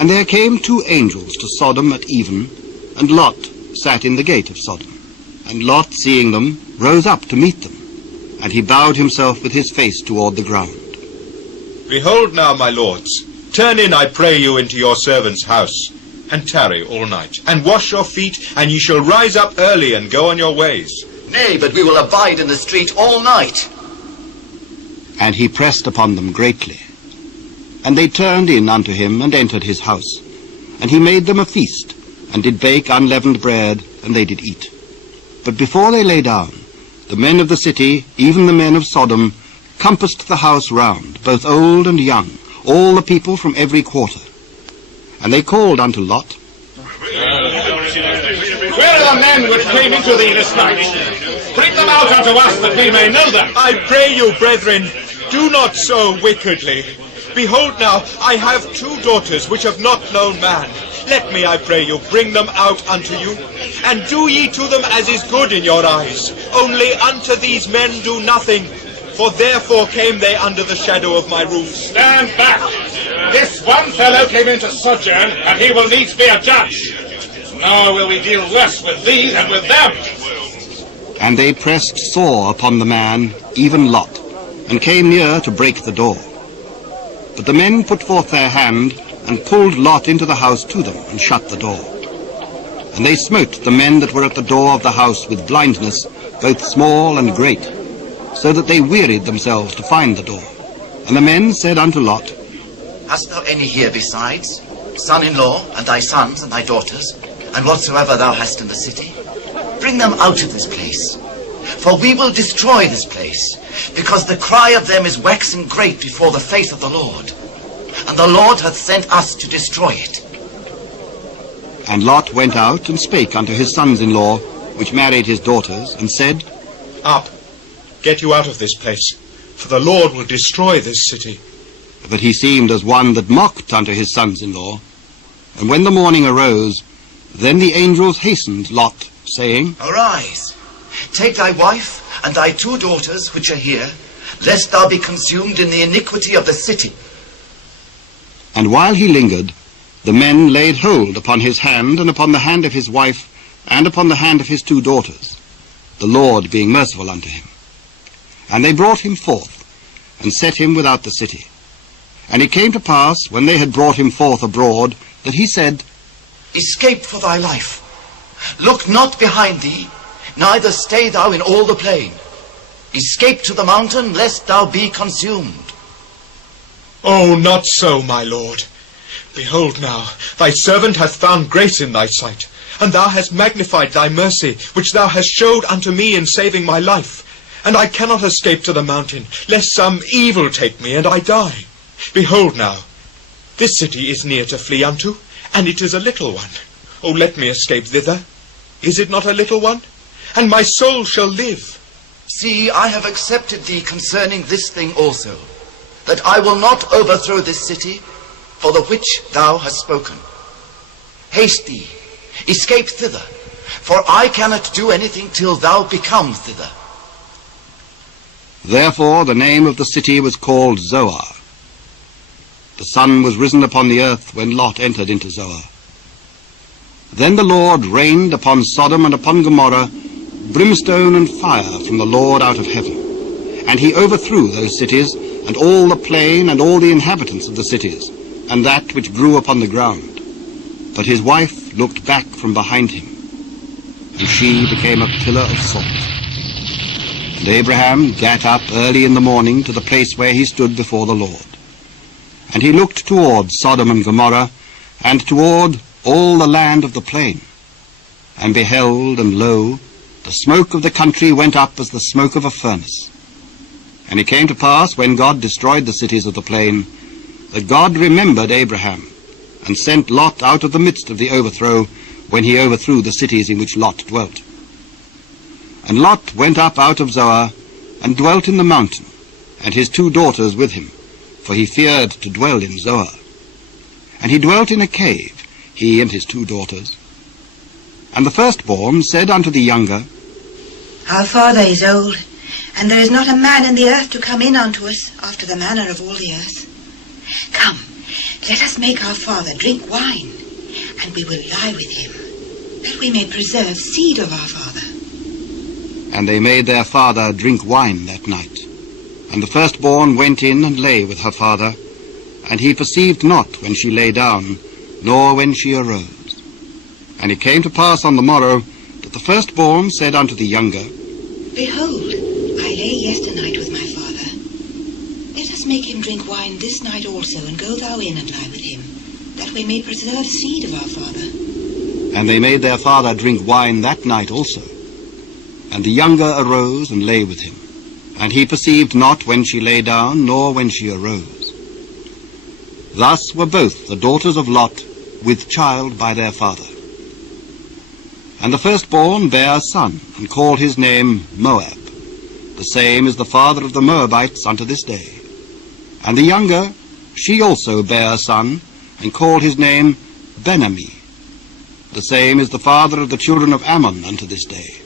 And there came 2 angels to Sodom at even, and Lot sat in the gate of Sodom. And Lot, seeing them, rose up to meet them, and he bowed himself with his face toward the ground. Behold now, my lords, turn in, I pray you, into your servant's house, and tarry all night, and wash your feet, and ye shall rise up early and go on your ways. Nay, but we will abide in the street all night. And he pressed upon them greatly. And they turned in unto him, and entered his house. And he made them a feast, and did bake unleavened bread, and they did eat. But before they lay down, the men of the city, even the men of Sodom, compassed the house round, both old and young, all the people from every quarter. And they called unto Lot. Where are the men which came into thee this night? Bring them out unto us, that we may know them. I pray you, brethren, do not so wickedly. Behold now, I have 2 daughters which have not known man. Let me, I pray you, bring them out unto you, and do ye to them as is good in your eyes. Only unto these men do nothing, for therefore came they under the shadow of my roof. Stand back! This one fellow came into sojourn, and he will needs be a judge. Nor will we deal worse with thee than with them. And they pressed sore upon the man, even Lot, and came near to break the door. But the men put forth their hand, and pulled Lot into the house to them, and shut the door. And they smote the men that were at the door of the house with blindness, both small and great, so that they wearied themselves to find the door. And the men said unto Lot, Hast thou any here besides, son-in-law, and thy sons, and thy daughters, and whatsoever thou hast in the city? Bring them out of this place, for we will destroy this place, because the cry of them is waxen great before the face of the Lord, and the Lord hath sent us to destroy it. And Lot went out and spake unto his sons-in-law, which married his daughters, and said, Up, get you out of this place, for the Lord will destroy this city. But he seemed as one that mocked unto his sons-in-law. And when the morning arose, then the angels hastened Lot, saying, Arise, take thy wife and thy 2 daughters which are here, lest thou be consumed in the iniquity of the city. And while he lingered, the men laid hold upon his hand, and upon the hand of his wife, and upon the hand of his 2 daughters, the Lord being merciful unto him. And they brought him forth, and set him without the city. And it came to pass, when they had brought him forth abroad, that he said, Escape for thy life. Look not behind thee, neither stay thou in all the plain. Escape to the mountain, lest thou be consumed. Oh, not so, my lord. Behold now, thy servant hath found grace in thy sight, and thou hast magnified thy mercy, which thou hast showed unto me in saving my life. And I cannot escape to the mountain, lest some evil take me, and I die. Behold now, this city is near to flee unto, and it is a little one. Oh, let me escape thither. Is it not a little one? And my soul shall live. See, I have accepted thee concerning this thing also, that I will not overthrow this city, for the which thou hast spoken. Haste thee, escape thither, for I cannot do anything till thou become thither. Therefore the name of the city was called Zoar. The sun was risen upon the earth when Lot entered into Zoar. Then the Lord rained upon Sodom and upon Gomorrah brimstone and fire from the Lord out of heaven. And he overthrew those cities, and all the plain, and all the inhabitants of the cities, and that which grew upon the ground. But his wife looked back from behind him, and she became a pillar of salt. And Abraham gat up early in the morning to the place where he stood before the Lord. And he looked toward Sodom and Gomorrah, and toward all the land of the plain, and beheld, and lo, the smoke of the country went up as the smoke of a furnace. And it came to pass, when God destroyed the cities of the plain, that God remembered Abraham, and sent Lot out of the midst of the overthrow, when he overthrew the cities in which Lot dwelt. And Lot went up out of Zoar, and dwelt in the mountain, and his 2 daughters with him, for he feared to dwell in Zoar. And he dwelt in a cave, he and his 2 daughters. And the firstborn said unto the younger, Our father is old, and there is not a man in the earth to come in unto us after the manner of all the earth. Come, Let us make our father drink wine, and we will lie with him, that we may preserve seed of our father. And they made their father drink wine that night. And the firstborn went in and lay with her father, and he perceived not when she lay down, nor when she arose. And it came to pass on the morrow, that the firstborn said unto the younger, Behold, I lay yesternight with my father. Let us make him drink wine this night also, and go thou in and lie with him, that we may preserve seed of our father. And they made their father drink wine that night also. And the younger arose and lay with him. And he perceived not when she lay down, nor when she arose. Thus were both the daughters of Lot with child by their father. And the firstborn bare a son, and called his name Moab. The same is the father of the Moabites unto this day. And the younger, she also bare a son, and called his name Ben-ammi. The same is the father of the children of Ammon unto this day.